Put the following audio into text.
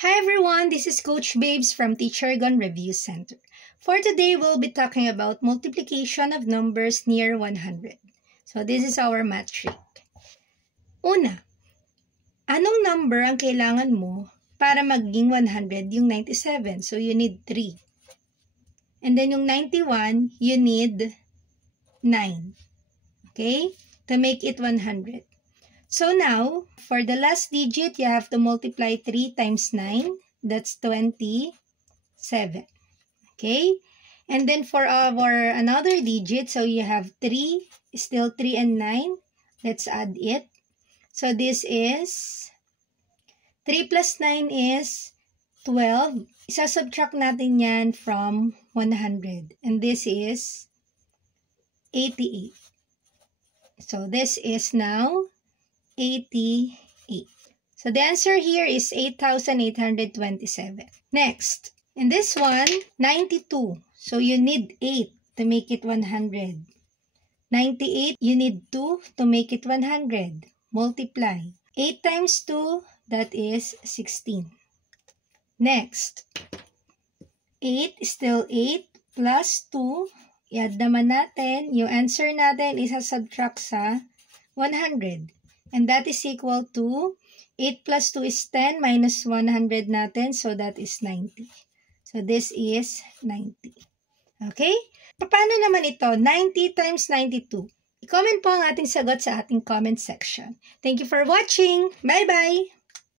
Hi everyone, this is Coach Babes from Teacher Gon Review Center. For today, we'll be talking about multiplication of numbers near 100. So this is our math trick. Una, anong number ang kailangan mo para maging 100 yung 97? So you need 3. And then yung 91, you need 9. Okay? To make it 100. So now, for the last digit, you have to multiply 3 times 9. That's 27. Okay? And then for our another digit, so you have 3, still 3 and 9. Let's add it. So this is, 3 plus 9 is 12. Isa-subtract natin yan from 100. And this is 88. So this is now 88. So the answer here is 8,827. Next, in this one, 92. So you need 8 to make it 100. 98, you need 2 to make it 100. Multiply. 8 times 2, that is 16. Next, 8 is still 8 plus 2. I-add naman natin. Yung answer natin is subtract sa 100. And that is equal to 8 plus 2 is 10 minus 100 natin. So that is 90. So this is 90. Okay? Paano naman ito? 90 times 92. I-comment po ang ating sagot sa ating comment section. Thank you for watching. Bye-bye!